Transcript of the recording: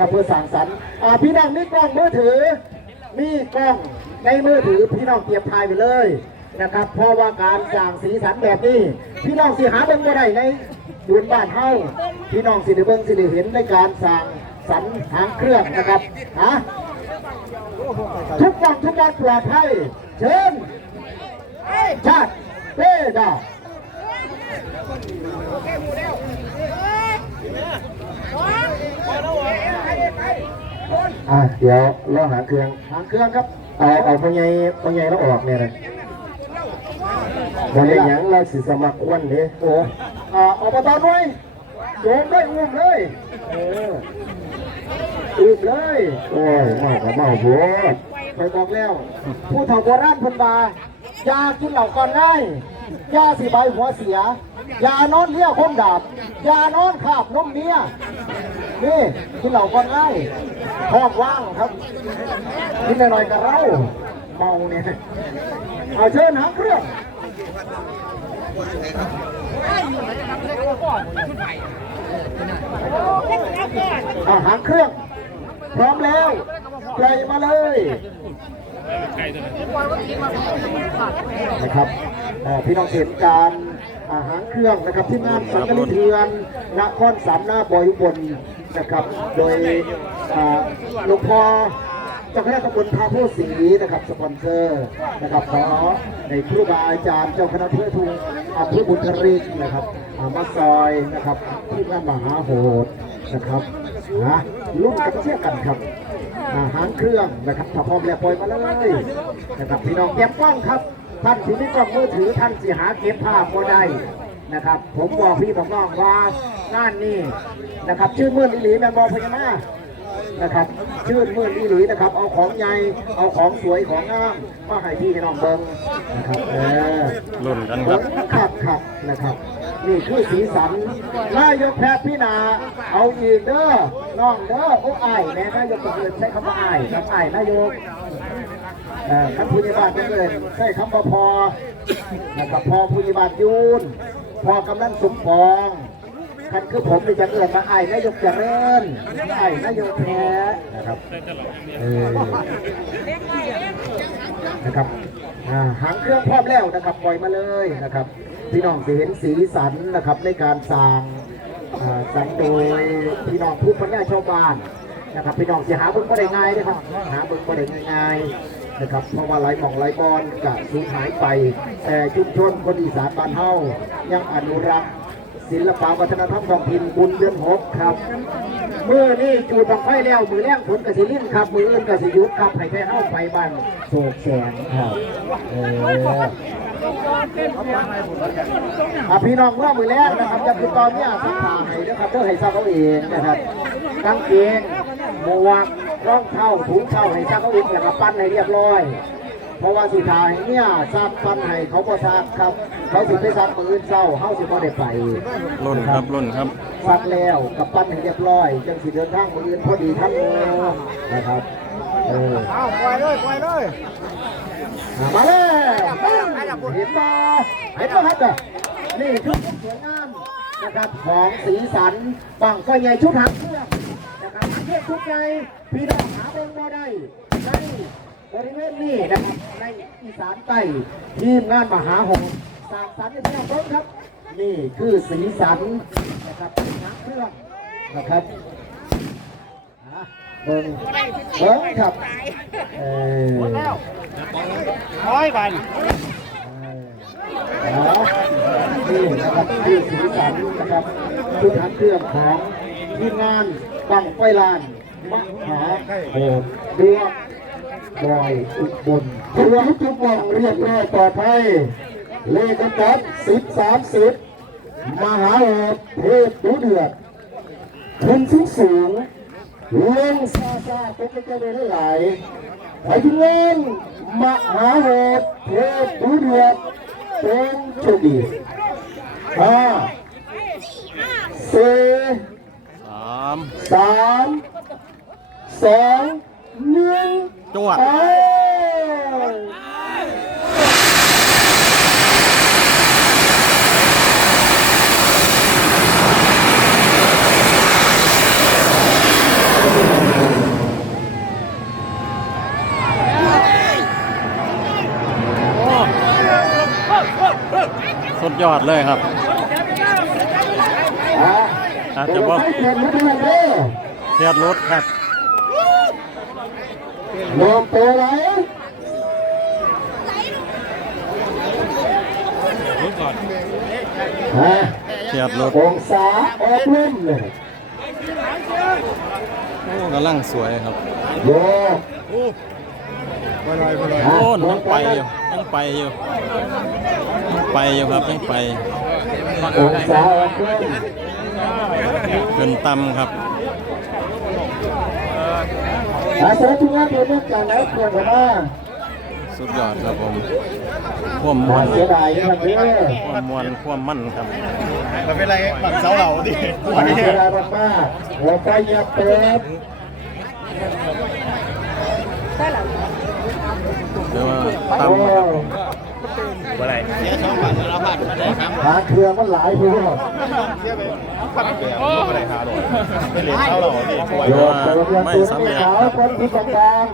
ครับเพื่อสร้างสรรค์อ่าพี่น้องมีกล้องมือถือ มีกล้องในมือถือพี่น้องเตรียมถ่ายไปเลยนะครับ เพราะว่าการสร้างสีสันแบบนี้ พี่น้องสิหาเบิ่งบ่ได้ในบุญบ้านเฮาพี่น้องสิได้เบิ่งสิได้เห็นในการสร้างสรรค์หางเครื่องนะครับฮะทุกวันทุกวันปลอดภัยเชิญชาติเต้ดา อะเดี๋ยวเราหางเครื่อง หางเครื่องครับ เอาเอาพญายพญายเราออกเนี่ยนะบริยังเราสิสมัครอ้วันเด้โอ้อ่าอบตหน่วยโยมได้อุ้มเลยเอออุ้มเลย โอ้ยเมากับเมาโบดไปบอกแล้ว ผู้เฒ่าโบราณเพิ่นว่าอยากินเหล้าก่อนง่ายยาสิใบหัวเสีย อย่านอนเลี้ยคมดาบอย่านอนขาบนมเมียนี่กินเหล่าก่อนไล่ท้องว่างครับกินหน่อยๆกับเราเมาเนี่ยเอาเชิญหางเครื่องเอาหางเครื่อง พร้อมแล้วปล่อยมาเลยนะครับพี่น้องเห็นการ หารเครื่องนะครับที่งานสังกะลิเทือนนครสามหน้าบอยุบลนะครับ โดยหลวงพ่อเจ้าคณะตำบลทาโพสีนะครับ สปอนเซอร์นะครับขอในครูบาอาจารย์เจ้าคณะเพื่อทุงอำเภอบุญทริกนะครับอ่ามาซอยนะครับที่งานมหาโหดนะครับนะรุ่นกันเชื่อกันครับอาหารเครื่องนะครับถ้าพร้อมแล้วปล่อยมาเลยนะครับพี่น้องเก็บกล้องครับ ท่านที่มีกล้องมือถือท่านสิหาเก็บภาพก็ได้นะครับ ผมบอกพี่บอกน้องว่างานนี้นะครับ ชื่อมื่นอีหลีแมนบอพญานาคนะครับ ชื่อมื่นอีหลีนะครับ เอาของใหญ่เอาของสวยของงามมาให้พี่น้องเบิ้งนะครับเออลุ้นกันครับครับครับนะครับนี่คือสีสันนายกแพทย์พี่นาเอาอีกเด้อน้องเด้อโอ้ไอ้ายแม่นายกต้องเอินใช้คำว่าไอ้ายครับไอ้ายนายก เอ่อคำผู้ใหญ่บ้านต้องเอินใช้คำว่าพอนะครับพอผู้ใหญ่บ้านยูน พอกำนันสมปองคันคือผมนี่จะเอินมาไอ้ายนายกเจริญไอ้ายนายกแท้นะครับนะครับหางเครื่องพร้อมแล้วนะครับปล่อยมาเลยนะครับ พี่น้องจะเห็นสีสันนะครับในการสร้างสร้างโดยพี่น้องผู้ปัญญาชาวบ้านนะครับพี่น้องจะหาเบิ่งก็ได้ง่ายนะครับหาเบิ่งก็ได้ง่ายๆ นะครับเพราะว่าหลายหม่องหลายบอนจะสูญหายไป แต่ชุมชนคนอีสานบ้านเฮายังอนุรักษ์ ศิลปวัฒนธรรมท้องถิ่นบุญเดือนหกครับเมื่อนี่จูดบังไฟแล้วมือแรงผลกสิลิ้นครับ มืออื่นกสิยุทธครับให้ไปเข้าไปบ้านโศกแสงครับเอออะพี่น้องว่ามือแรกนะครับจะคือตอนเนี้ยสักผ่าให้นะครับเพื่อให้ซักเอาเองนะครับกางเกงหมวก รองเท้าถุงเท้าให้ซักเอาเองแล้วก็ปั้นให้เรียบร้อย เพราะว่าสุดท้ายเนี่ยซักปั้นให้เขาก็ซักครับ เขาสิไปซักมืออื่นเศร้าเขาสิบ่ได้ไปลุ้นครับลุ้นครับฟักแล้วกับปั้นให้เรียบร้อยจังสิเดินทางมืออื่นพอดีทั้งมือนะครับเออเอาปล่อยเลยปล่อยเลยอะมาเลยเห็นมาเห็นมาครับเนี่ยนี่ชุดสวยงามนะครับของสีสันบังก็ใหญ่ชุดหางเครื่อง ชุดใหญ่พี่น้องหาเบิ่งบ่ได้ในบริเวณนี้นะครับในอีสานใต้ทีมงานมหาหงส์สร้างสรรค์ให้พี่น้องเบิ่งครับ นี่คือสีสันนะครับหางเครื่องนะครับเบิ่งเบิ่งครับเออร้อยวันนี่นะครับที่สีสันนะครับชุดหางเครื่องของทีมงานบังไฟลาน มหาโหดเดือบลอยอุบลเรือทุกวงเรียบร้อยปลอดภัยเลขกันจัดสิบสามสิบมหาโหดเทพดูเดือดทุนสูงสูงเรื่องซาซาเป็นกระเด็นไหลายไปถึงเงินมหาโหดเทพดูเดือดเป็นโชคดีห้าสี่สามสาม สองหนึ่งจวดสุดยอดเลยครับอาจจะบอกเทียดรถครับ รวมตัวไหนฮะเทียดรถองศาออกเล่นเลยโอ้กำลังสวยครับโยกโอ้ยังไปอยู่ยังไปอยู่ยังไปอยู่ครับยังไปองศาออกเล่นขึ้นต่ำครับ อาสาทุกงานเรียนเรื่องจากไหนเพื่อนกันมาสุดยอดครับผมความมหวอนเสียดายมันเด้อความมวลความมั่นครับมันเป็นไรหลังเสาเหล่าดิหอนเสียดายมากๆหัวไฟเงียบเปิดหรือว่าโอ้ต่ำครับอะไรเสียสองพันละพันได้ครับหาเครื่องมันหลายพวกเสียไป พันเดียวอะไรหาหน่อยเป็นเหรียญเสาเหล่าดิโยกเปิดเรื่องตัวนี้ขาวคนที่ประกาง